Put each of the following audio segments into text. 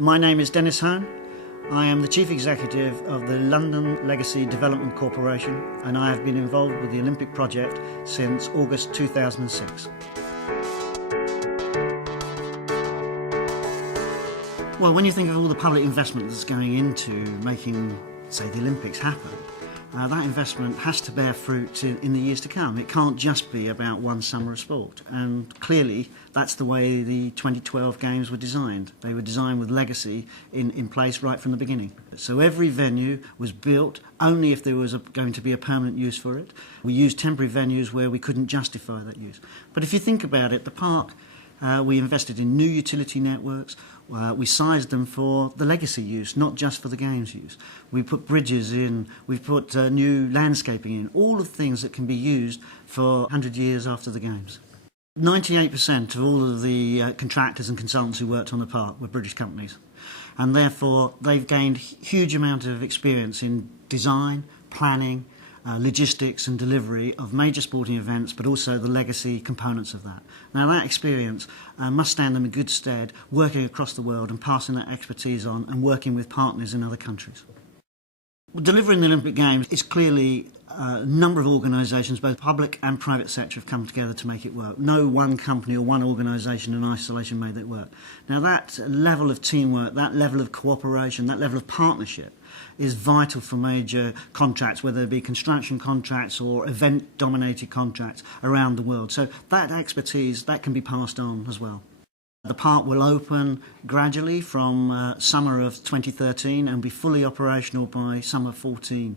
My name is Dennis Hone. I am the Chief Executive of the London Legacy Development Corporation, and I have been involved with the Olympic project since August 2006. Well, when you think of all the public investment that's going into making, say, the Olympics happen, that investment has to bear fruit in the years to come. It can't just be about one summer of sport. And clearly, that's the way the 2012 Games were designed. They were designed with legacy in place right from the beginning. So every venue was built only if there was going to be a permanent use for it. We used temporary venues where we couldn't justify that use. But if you think about it, the park, we invested in new utility networks. We sized them for the legacy use, not just for the Games use. We put bridges in, we've put new landscaping in, all of the things that can be used for 100 years after the Games. 98% of all of the contractors and consultants who worked on the park were British companies. And therefore, they've gained a huge amount of experience in design, planning, logistics and delivery of major sporting events, but also the legacy components of that. Now that experience must stand them in good stead working across the world and passing that expertise on and working with partners in other countries. Well, delivering the Olympic Games is clearly a number of organisations, both public and private sector, have come together to make it work. No one company or one organisation in isolation made it work. Now that level of teamwork, that level of cooperation, that level of partnership is vital for major contracts, whether it be construction contracts or event-dominated contracts around the world. So that expertise, that can be passed on as well. The park will open gradually from summer of 2013 and be fully operational by summer 14.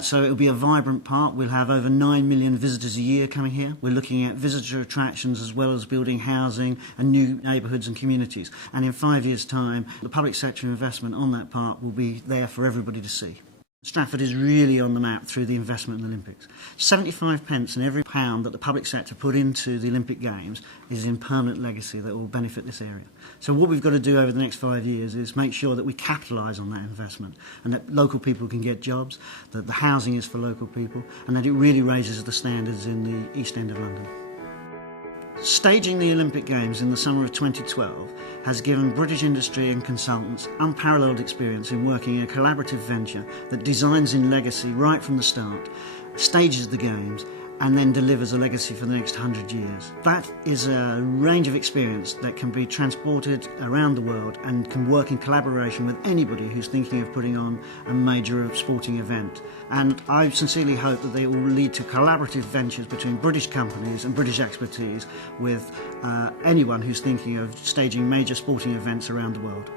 So it will be a vibrant park. We'll have over 9 million visitors a year coming here. We're looking at visitor attractions as well as building housing and new neighbourhoods and communities. And in 5 years' time, the public sector investment on that park will be there for everybody to see. Stratford is really on the map through the investment in the Olympics. 75 pence in every pound that the public sector put into the Olympic Games is in permanent legacy that will benefit this area. So what we've got to do over the next 5 years is make sure that we capitalise on that investment and that local people can get jobs, that the housing is for local people, and that it really raises the standards in the East End of London. Staging the Olympic Games in the summer of 2012 has given British industry and consultants unparalleled experience in working in a collaborative venture that designs in legacy right from the start, stages the Games, and then delivers a legacy for the next 100 years. That is a range of experience that can be transported around the world and can work in collaboration with anybody who's thinking of putting on a major sporting event. And I sincerely hope that they will lead to collaborative ventures between British companies and British expertise with anyone who's thinking of staging major sporting events around the world.